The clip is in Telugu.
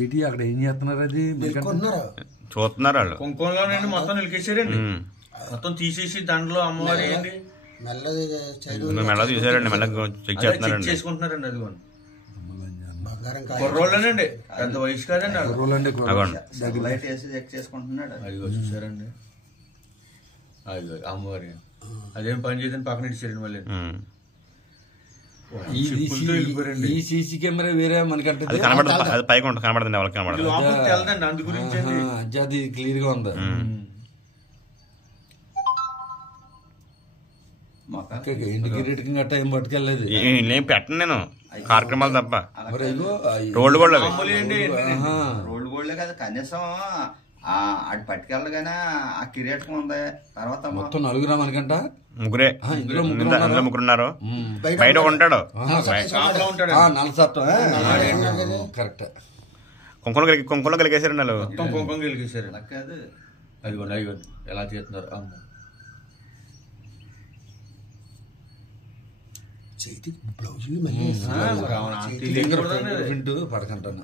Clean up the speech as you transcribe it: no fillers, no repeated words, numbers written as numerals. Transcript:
ఏంటి అక్కడ ఏం చేస్తున్నారు? అది చూస్తున్నారు వాళ్ళు. కుంకుమలోనండి మొత్తం నిలికేశారండి. మొత్తం తీసేసి దాంట్లో అమ్మవారి మెల్ల తీసారండి. మెల్ల చెక్ చేస్తున్నారండి. చేసుకుంటున్నారండి. అది కుర్రోళ్ళనండి, పెద్ద వయసు కాదండి. లైట్ వేసి చెక్ చేసుకుంటున్నాడు. అదిగో చూసారండి. అదిగో అమ్మవారి అదేం పని చేయదని పక్కన ఇచ్చారండి. మళ్ళీ ఈ సీసీ కెమెరా వేరే మనకంటే కనబడుతుంది. అది పైకి ఉంటుంది, కనబడుతుంది. ఎవరికి కనబడదు. అందు గురించి అది క్లియర్ గా ఉంది. ఇంటికి గట్ట ఏం పట్టుకెళ్ళలేదు. ఏం పెట్టను నేను కార్యక్రమాలు తప్ప. రోడ్లు కూడా రోడ్లు గోల్డే కదా, కనీసం అటు పట్టుకెళ్ళగానే ఆ కిరీటం ఉంది. తర్వాత మొత్తం నలుగురా మనకంట? ముగ్గురే. అందులో ముగ్గురున్నారు. బయట ఉంటాడు కరెక్ట్. కుంకుమలో కలిగేశారు వాళ్ళు. కుంకుమ కలిగేశారు. అదిగోండి అదిగోండి ఎలా చేస్తున్నారు. అమ్మ పడకంటాను.